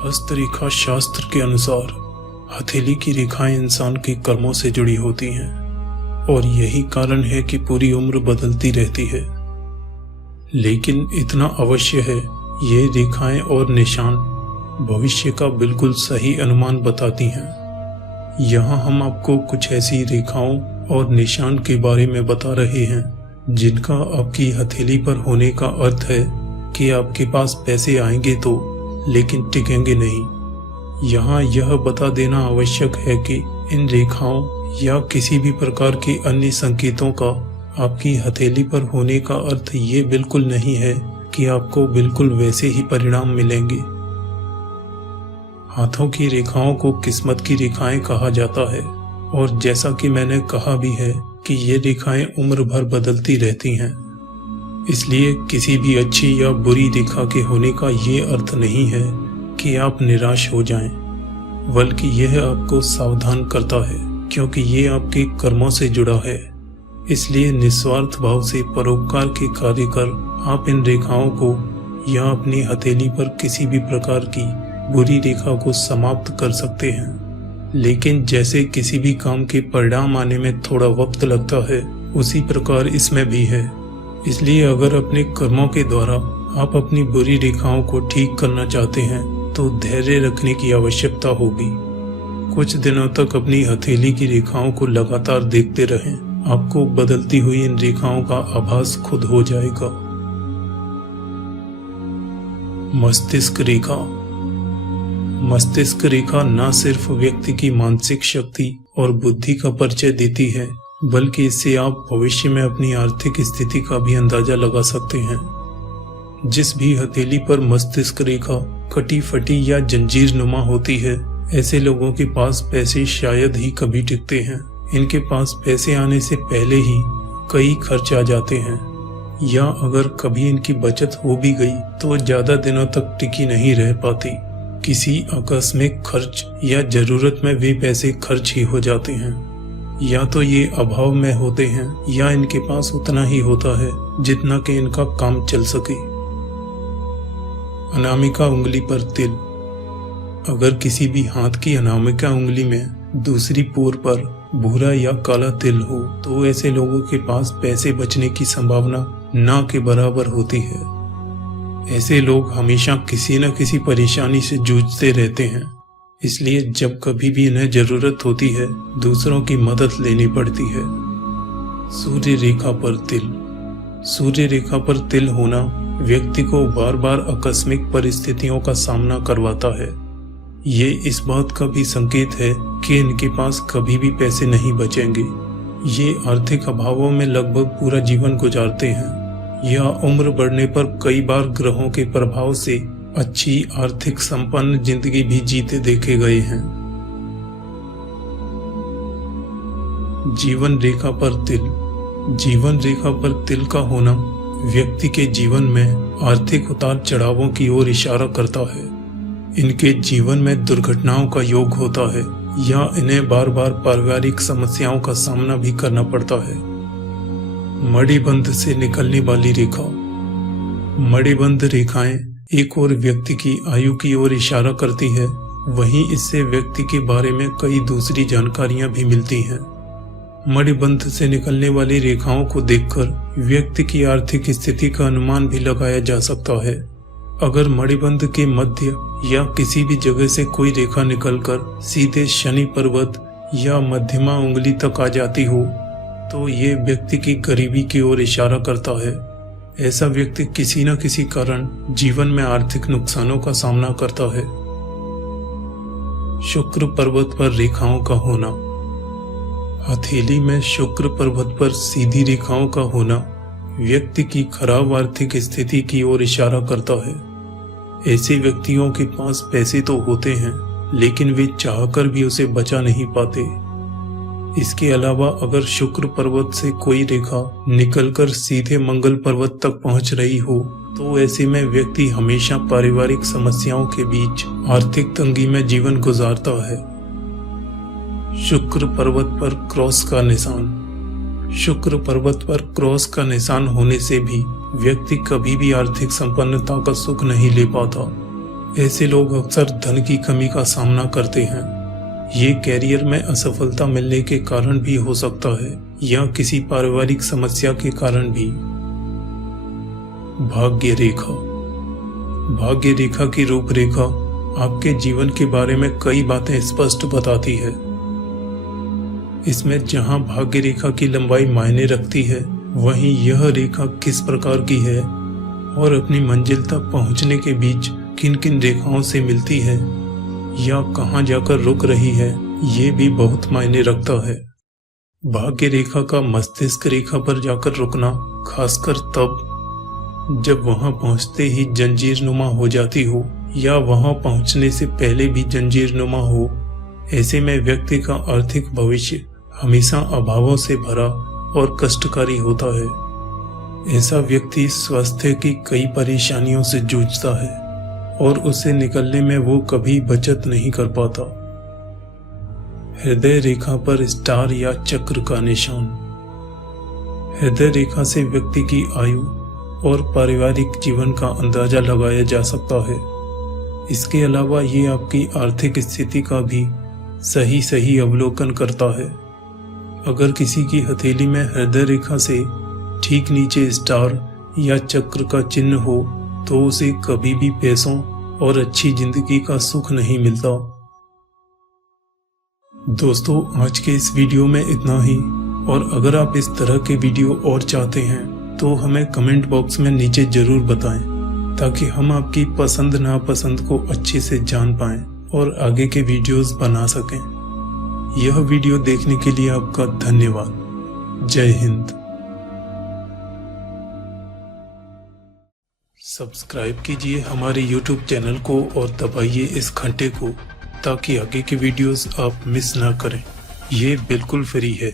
हस्तरेखा शास्त्र के अनुसार हथेली की रेखाएं इंसान के कर्मों से जुड़ी होती हैं और यही कारण है कि पूरी उम्र बदलती रहती है। लेकिन इतना अवश्य है, ये रेखाएं और निशान भविष्य का बिल्कुल सही अनुमान बताती हैं। यहाँ हम आपको कुछ ऐसी रेखाओं और निशान के बारे में बता रहे हैं जिनका आपकी हथेली पर होने का अर्थ है कि आपके पास पैसे आएंगे तो, लेकिन टिकेंगे नहीं। यहाँ यह बता देना आवश्यक है कि इन रेखाओं या किसी भी प्रकार के अन्य संकेतों का आपकी हथेली पर होने का अर्थ ये बिल्कुल नहीं है कि आपको बिल्कुल वैसे ही परिणाम मिलेंगे। हाथों की रेखाओं को किस्मत की रेखाएं कहा जाता है और जैसा कि मैंने कहा भी है कि ये रेखाएं उम्र भर बदलती रहती हैं। इसलिए किसी भी अच्छी या बुरी रेखा के होने का ये अर्थ नहीं है कि आप निराश हो जाएं, बल्कि यह आपको सावधान करता है क्योंकि ये आपके कर्मों से जुड़ा है। इसलिए निस्वार्थ भाव से परोपकार के कार्य कर आप इन रेखाओं को या अपनी हथेली पर किसी भी प्रकार की बुरी रेखा को समाप्त कर सकते हैं। लेकिन जैसे किसी भी काम के परिणाम आने में थोड़ा वक्त लगता है, उसी प्रकार इसमें भी है। इसलिए अगर अपने कर्मों के द्वारा आप अपनी बुरी रेखाओं को ठीक करना चाहते हैं तो धैर्य रखने की आवश्यकता होगी। कुछ दिनों तक अपनी हथेली की रेखाओं को लगातार देखते रहें, आपको बदलती हुई इन रेखाओं का आभास खुद हो जाएगा। मस्तिष्क रेखा। मस्तिष्क रेखा न सिर्फ व्यक्ति की मानसिक शक्ति और बुद्धि का परिचय देती है, बल्कि इससे आप भविष्य में अपनी आर्थिक स्थिति का भी अंदाजा लगा सकते हैं। जिस भी हथेली पर मस्तिष्क रेखा कटी फटी या जंजीर नुमा होती है, ऐसे लोगों के पास पैसे शायद ही कभी टिकते हैं। इनके पास पैसे आने से पहले ही कई खर्च आ जाते हैं, या अगर कभी इनकी बचत हो भी गई तो ज्यादा दिनों तक टिकी नहीं रह पाती। किसी आकस्मिक खर्च या जरूरत में वे पैसे खर्च ही हो जाते हैं। या तो ये अभाव में होते हैं या इनके पास उतना ही होता है जितना कि इनका काम चल सके। अनामिका उंगली पर तिल। अगर किसी भी हाथ की अनामिका उंगली में दूसरी पोर पर भूरा या काला तिल हो तो ऐसे लोगों के पास पैसे बचने की संभावना ना के बराबर होती है। ऐसे लोग हमेशा किसी न किसी परेशानी से जूझते रहते हैं, इसलिए जब कभी भी इन्हें जरूरत होती है दूसरों की मदद लेनी पड़ती है। सूर्य रेखा पर तिल। सूर्य रेखा पर तिल होना व्यक्ति को बार बार आकस्मिक परिस्थितियों का सामना करवाता है। ये इस बात का भी संकेत है कि इनके पास कभी भी पैसे नहीं बचेंगे। ये आर्थिक अभावों में लगभग पूरा जीवन गुजारते हैं, या उम्र बढ़ने पर कई बार ग्रहों के प्रभाव से अच्छी आर्थिक संपन्न जिंदगी भी जीते देखे गए हैं। जीवन रेखा पर तिल। जीवन रेखा पर तिल का होना व्यक्ति के जीवन में आर्थिक उतार चढ़ावों की ओर इशारा करता है। इनके जीवन में दुर्घटनाओं का योग होता है या इन्हें बार बार पारिवारिक समस्याओं का सामना भी करना पड़ता है। मणिबंध से निकलने वाली रेखा। मणिबंध रेखाएं एक और व्यक्ति की आयु की ओर इशारा करती है, वहीं इससे व्यक्ति के बारे में कई दूसरी जानकारियां भी मिलती हैं। मणिबंध से निकलने वाली रेखाओं को देखकर व्यक्ति की आर्थिक स्थिति का अनुमान भी लगाया जा सकता है। अगर मणिबंध के मध्य या किसी भी जगह से कोई रेखा निकलकर सीधे शनि पर्वत या मध्यमा उंगली तक आ जाती हो तो ये व्यक्ति की गरीबी की ओर इशारा करता है। ऐसा व्यक्ति किसी न किसी कारण जीवन में आर्थिक नुकसानों का सामना करता है। शुक्र पर्वत पर रेखाओं का होना। हथेली में शुक्र पर्वत पर सीधी रेखाओं का होना व्यक्ति की खराब आर्थिक स्थिति की ओर इशारा करता है। ऐसे व्यक्तियों के पास पैसे तो होते हैं, लेकिन वे चाहकर भी उसे बचा नहीं पाते। इसके अलावा अगर शुक्र पर्वत से कोई रेखा निकलकर सीधे मंगल पर्वत तक पहुंच रही हो तो ऐसे में व्यक्ति हमेशा पारिवारिक समस्याओं के बीच आर्थिक तंगी में जीवन गुजारता है। शुक्र पर्वत पर क्रॉस का निशान। शुक्र पर्वत पर क्रॉस का निशान होने से भी व्यक्ति कभी भी आर्थिक संपन्नता का सुख नहीं ले पाता। ऐसे लोग अक्सर धन की कमी का सामना करते हैं। ये कैरियर में असफलता मिलने के कारण भी हो सकता है या किसी पारिवारिक समस्या के कारण भी। भाग्य रेखा। भाग्य रेखा की रूपरेखा आपके जीवन के बारे में कई बातें स्पष्ट बताती है। इसमें जहां भाग्य रेखा की लंबाई मायने रखती है, वहीं यह रेखा किस प्रकार की है और अपनी मंजिल तक पहुंचने के बीच किन किन रेखाओं से मिलती है या कहां जाकर रुक रही है, ये भी बहुत मायने रखता है। भाग्य रेखा का मस्तिष्क रेखा पर जाकर रुकना, खासकर तब जब वहां पहुंचते ही जंजीरनुमा हो जाती हो या वहां पहुंचने से पहले भी जंजीरनुमा हो, ऐसे में व्यक्ति का आर्थिक भविष्य हमेशा अभावों से भरा और कष्टकारी होता है। ऐसा व्यक्ति स्वास्थ्य की कई परेशानियों से जूझता है और उसे निकलने में वो कभी बचत नहीं कर पाता। हृदय रेखा पर स्टार या चक्र का निशान। हृदय रेखा से व्यक्ति की आयु और पारिवारिक जीवन का अंदाजा लगाया जा सकता है। इसके अलावा ये आपकी आर्थिक स्थिति का भी सही अवलोकन करता है। अगर किसी की हथेली में हृदय रेखा से ठीक नीचे स्टार या चक्र का चिन्ह हो तो उसे कभी भी पैसों और अच्छी जिंदगी का सुख नहीं मिलता। दोस्तों, आज के इस वीडियो में इतना ही, और अगर आप इस तरह के वीडियो और चाहते हैं तो हमें कमेंट बॉक्स में नीचे जरूर बताएं, ताकि हम आपकी पसंद नापसंद को अच्छे से जान पाएं और आगे के वीडियोस बना सकें। यह वीडियो देखने के लिए आपका धन्यवाद। जय हिंद। सब्सक्राइब कीजिए हमारे YouTube चैनल को और दबाइए इस घंटे को, ताकि आगे के वीडियोस आप मिस ना करें। ये बिल्कुल फ्री है।